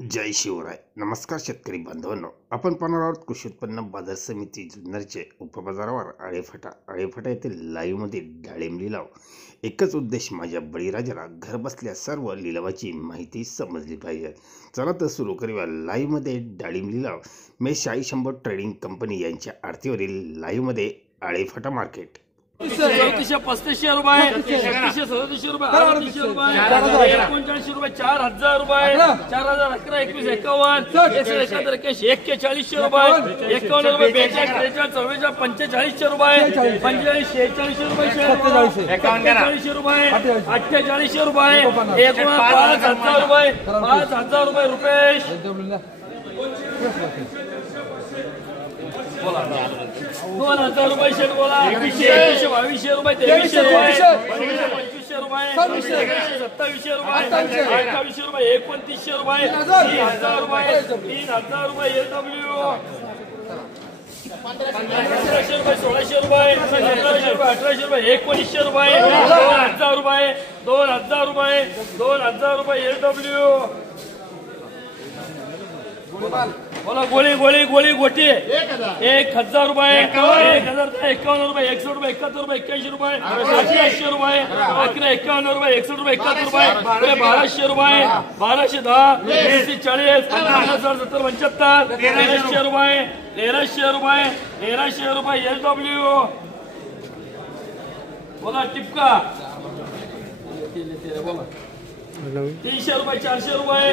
जय शिवराय. नमस्कार शेतकरी बांधवांनो, आपण पाहणार आहोत कृषी उत्पन्न बाजार समिती जुन्नरचे उपबाजारावर आळेफाटा येथे लाईव्हमध्ये डाळिंब लिलाव. एकच उद्देश, माझ्या बळीराजाला घर बसल्या सर्व लिलावाची माहिती समजली पाहिजे. चला तर सुरू करूया लाईव्हमध्ये डाळिंब लिलाव. मेष 100 ट्रेडिंग कंपनी यांच्या आरतीवरील लाईव्हमध्ये आळेफाटा मार्केट. 3435 रुपये, 3737 रुपये, 3800 रुपये, 39 रुपये, 4000 रुपये, 4011 21 51 171 41 रुपये, 51 रुपये, 42 43 44 45 रुपये, 45 46 रुपये, 47 रुपये, 48 रुपये, 5000 रुपये, 5000 रुपये रुपेश. 2000 रुपये शेट बोला. 2100 2200 रुपये, 2300 रुपये, 2500 रुपये, 2700 रुपये, 2800 रुपये, 2900 रुपये, 3000 रुपये, 3000 रुपये LW, 1500 रुपये, 1600 रुपये, 1700 रुपये, 1800 रुपये, 1900 रुपये, 2000 रुपये, 2000 रुपये, 2000 रुपये LW. बोला गोळी गोळी गोळी गोटी 1000 रुपये, 1051 रुपये, 61 रुपये, 71 रुपये, 81 रुपये, 88 रुपये, 1151 रुपये, 61 रुपये, 71 रुपये, 1200 रुपये, 1210, 40, 70 75, 1300 रुपये, 1300 रुपये, 1300 रुपये LW. बोला टिपका 300 रुपये, 400 रुपये,